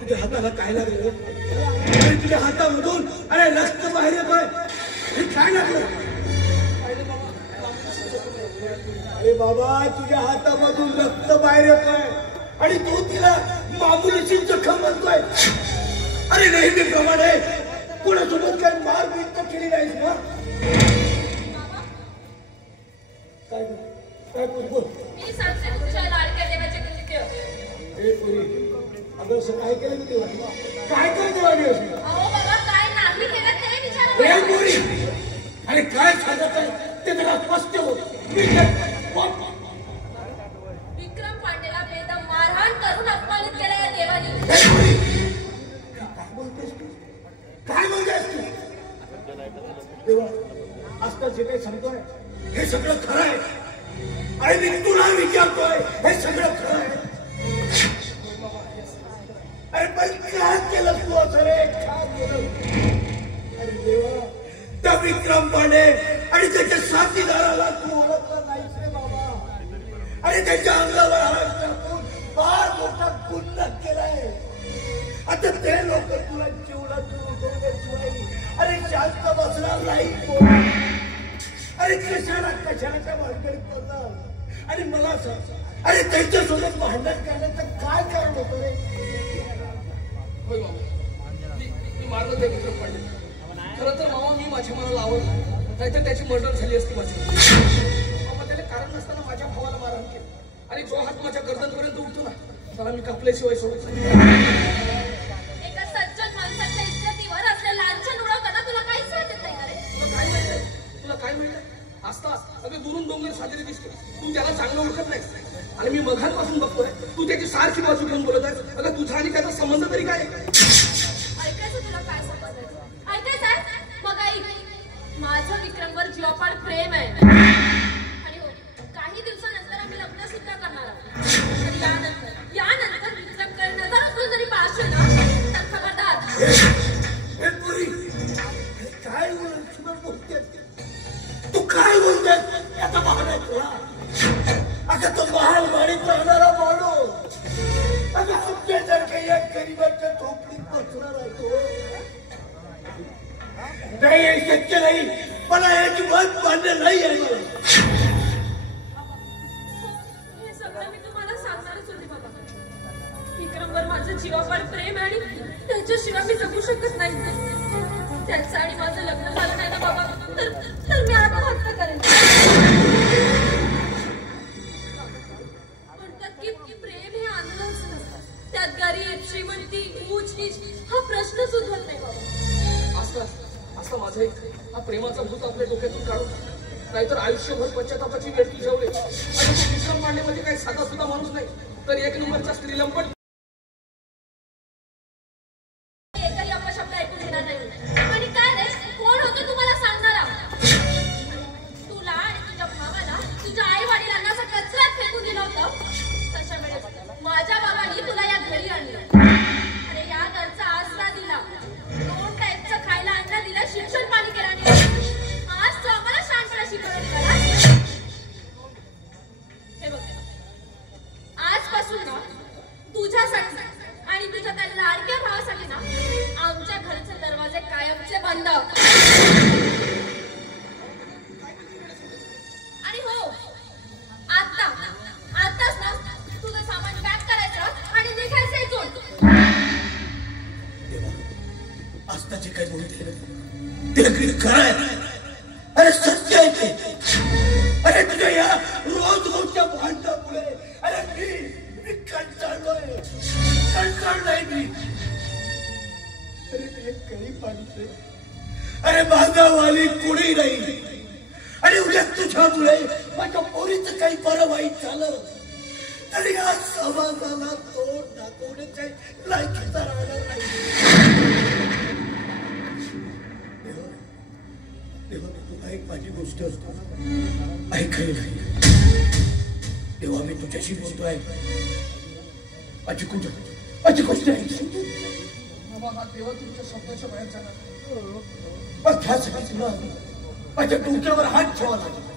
तुझ्या हाताला काय लागलं? तुझ्या हातामधून अरे रक्त बाहेर येतोय. हे काय लागलं? अरे बाबा, तुझ्या हातामधून रक्त बाहेर येतोय आणि तू तिला मामुलीची जखम म्हणतोय. अरे नेहमीप्रमाणे कोणासोबत काय मारपीट तर केली नाहीस ना? काय काय बोल. मी सांगते तुझ्या लाडक्या देवाचे कृत्य. अगं काय केलं मी देवानी? काय काय देवानी असं? अहो बाबा, काय नाही केलं ते विचारा. अरे काय सांगत आहे ते जरा स्पष्ट होत. विक्रम पांडेला बेदम मारहाण करून अपमानित केलं या देवानी. काय बोलतेस तू? काय बोलतेस तू? देवा, आजकाल जे काही सांगतोय हे सगळं खरं आहे. अरे मी तुला विचारतोय, हे सगळं खरं आहे? अरे पण काय केलं तू असं रे? काय केलं? अरे देवा, त्या विक्रम पांडे आणि त्याच्या साथीदाराला तू ओळखला नाहीस रे बाबा. अरे त्याच्या अंगावर हात टाकून फार मोठा गुन्हा केलाय. आता ते लोक तुला जीवला उठवल्याशिवाय अरे शांत बसणार नाही. अरे कशाला कशाच्या भानगडीत पडणार? आणि मला सांग, अरे त्यांच्यासोबत भांडण करण्याचं काय कारण होतं रे? होय बाबा, मी मारलं ते विक्रम पांडे. खरं तर मामा मी माझ्या मनाला आवडला, नाहीतर त्याची मर्डर झाली असती माझी. बाबा, त्याला कारण नसताना माझ्या भावाला मारहाण केली आणि जो हात माझ्या गर्दनपर्यंत उठतो ना त्याला मी कापल्याशिवाय सोडत नाही. एका सज्जन माणसाच्या इज्जतीवर असले लांछन उडवताना तुला काहीच वाटत नाही का रे? तुला काय माहिती? तुला काय माहिती? असता अगं दुरून डोंगर साजरे दिसतो, तू त्याला चांगलं ओळखत नाही. आणि मी मघांपासून बघतोय तू त्याची सारखी बाजू घेऊन बोलत आहेस. अगं तुझा आणि त्याचा संबंध तरी काय? ऐकायचं तुला काय समजायचं? ऐकायचं आहे? मग ऐक, माझं विक्रमवर जीवापाड प्रेम आहे. आणि हो, काही दिवसानंतर आम्ही लग्न सुद्धा करणार आहोत. आणि यानंतर विक्रमकडे नजर असलो जरी पाहशील ना तर खबरदार. काय बोलते तू? काय बोलते? आता बघाय तुला आता तो महाल वाढीत राहणारा माणूस आता तुमच्यासारख्या एक गरीबाच्या झोपडीत बसणार आहे तो. नाही, हे शक्य नाही. मला याची मत मान्य नाही आहे. हे सगळं मी तुम्हाला सांगणारच होते बाबा. विक्रमवर माझं जीवापाड प्रेम आहे आणि त्याच्याशिवाय मी जगू शकत नाही. त्याचं आणि माझं लग्न झालं नाही ना बाबा तर मी आत्महत्या करेन. म्हणतात की प्रेम हे आंदोलन असतं, त्यात गरीब श्रीमंती ऊच नीच हा प्रश्नच उद्भवत नाही बाबा. असं माझं हा प्रेमाचा भूत आपल्या डोक्यातून काढून, नाहीतर आयुष्यभर पश्चातापाची वेळ तुझ्यावर येते. आणि तो विक्रम पांडे म्हणजे काही साधा सुद्धा माणूस नाही, तर एक नंबरचा स्त्रीलंपट. एकही अपशब्द ऐकून घेणार नाही. आणि काय रे, कोण होतं तुम्हाला सांगणारा? तुला आणि तुझ्या भावाला तुझ्या आई वडिलांना असं कचऱ्यात फेकून दिलं होतं. तशा वेळेस माझ्या बाबांनी तुला या घरी आणलं. अरे या घरचा आसरा दिला, 2 टाईपचं खायला अन्न दिलं, शिक्षण पाणी केलं आणि आज तू आम्हाला शांतपणे शिकवलं करा. हे बघ, आजपासून ना तुझ्यासाठी आणि तुझ्या त्या लाडक्या भावासाठी ना आमच्या घरचे दरवाजे कायमचे बंद. आणि हो, आताच ना तुझं सामान पॅक करायचं आणि निघायचं इथून. आस्था जे काही बोलते ते अगदी खरं आहे. अरे सत्य आहे ते. अरे तुझ्या या रोजच्या भांडणामुळे अरे मी कंटाळलोय. कंटाळलोय मी. अरे मी एक गरीब माणूस आहे. अरे मागावाली कोणी नाही. आणि उद्या तुझ्यामुळे माझ्या पोरीचं काही काही बरं वाईट झालं तरी या समाजाला तोंड दाखवण्याच्या लायकीचा राहणार नाही. तेव्हा मी तुला एक माझी गोष्ट ऐकायला तेव्हा मी तुझ्याशी बोलतोय. माझी गोष्ट ऐकतो. हा देवा तुमच्या स्वप्नाच्या बाहेर जाणार. पण त्यासाठी तुला माझ्या डोक्यावर हात ठेवा लागेल.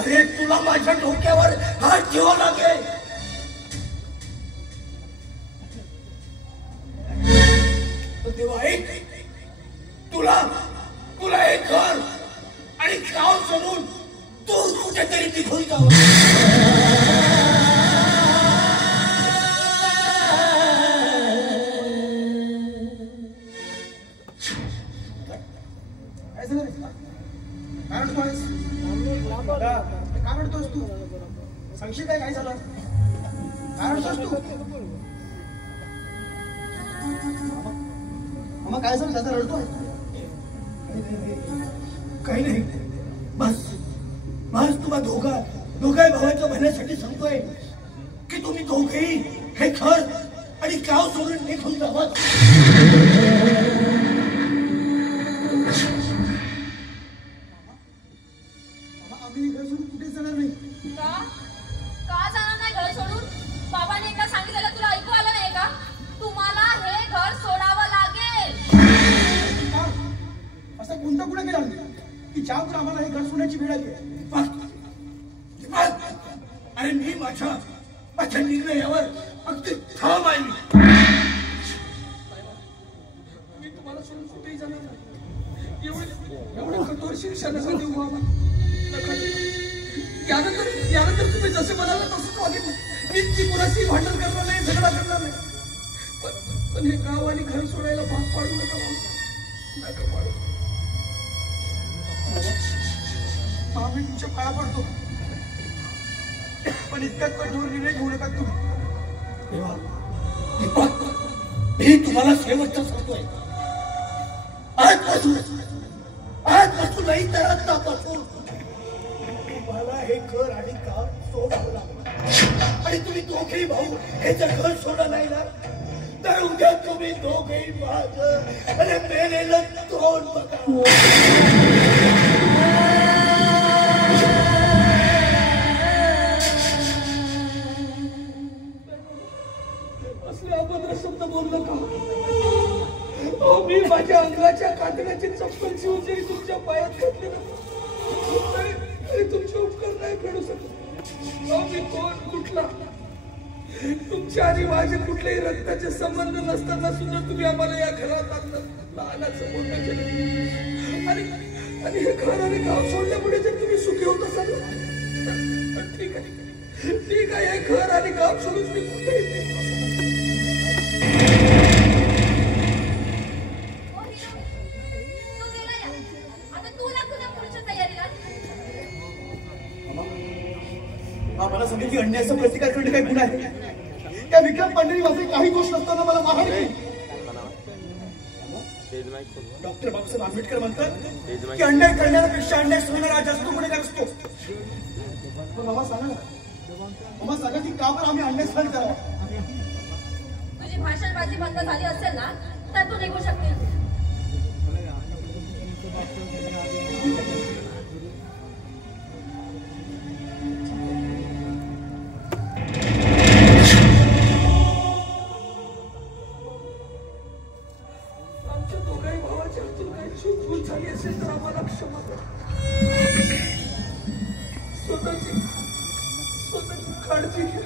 अरे तुला माझ्या डोक्यावर हात ठेवा लागेल. तेव्हा ऐक, तुला एक घर आणि गाव सोडून तू कुठेतरी निघून जावं. काय म्हणतोस तू? सांगशील काय झालं? काय म्हणतोस तू? मग काय झालं? दादा रडतोय? काही नाही. बस तुम्हा दोघा भावाच्या म्हणण्यासाठी सांगतोय की तुम्ही दोघेही हे घर आणि गाव सोडून निघून जावा. आम्ही घर सोडून कुठे जाणार नाही. का जाणार नाही घर सोडून? बाबाने एकदा सांगितलेलं तुला ऐकू आलं नाही का? तुम्हाला हे घर सोडावं लागेल. असं कोणता गुन्हा केला की ज्यावर आम्हाला हे घर सोडण्याची वेळ आली? अरे मी माझ्या निर्णयावर अगदी ठाम आहे. मी तुम्हाला सोडून कुठेही जाणार नाही. एवढं कठोर शिक्षा नका देऊ बाबा. यानंतर तुम्ही जसे म्हणाला तसंच वागेल. मी कुणाशी भांडण करणार नाही, झगडा करणार नाही. पण हे गाव आणि घर सोडायला भाग पाडू नका नका पाडू. मी तुमच्या पाया पडतो, पण इतक्यात कठोर निर्णय घेऊ नका तुम्ही. मी तुम्हाला शेवटचं सांगतोय. आजपासून नाही तर आतापासून तुम्हाला हे घर आणि काम सोडावं लागलं. आणि तुम्ही दोघेही भाऊ हे जर घर सोडा नाही ना तर उद्या तुम्ही दोघेही माझं अरे मेलेलं तोंड बघा. असले अभद्र शब्द बोलू नका. मी माझ्या अंगाच्या कातड्याची चप्पल शिवून जरी तुमच्या पायात घातले ना तरी तुमचे उपकार नाही फेडू शकत. मी कोण कुठला तुमच्या आणि माझे कुठलेही रक्ताचे संबंध नसताना सुद्धा तुम्ही आम्हाला या घरात आणलं, लहानाचं मोठं केलं. आणि हे घर आणि गाव सोडल्यामुळे जर तुम्ही सुखी होत असाल ठीक आहे. हे घर आणि गाव सोडून मी कुठेही मला सांगेल की अन्यायाचा प्रतिकार करणे काही गुन्हा आहे. त्या विक्रम पांढरी माझे काही दोष नसताना मला मारहाण. डॉक्टर बाबासाहेब आंबेडकर म्हणतात की अन्याय करण्यापेक्षा अन्याय सहणारा हा जास्त गुन्हेगार असतो. मामा सांगा की का बरं आम्ही अन्याय सहन करावा? तुझी भाषणबाजी बंद झाली असेल ना तर तू निघू शकते. झाली असेल तर आम्हाला क्षमा करा. स्वतःची काळजी घ्या.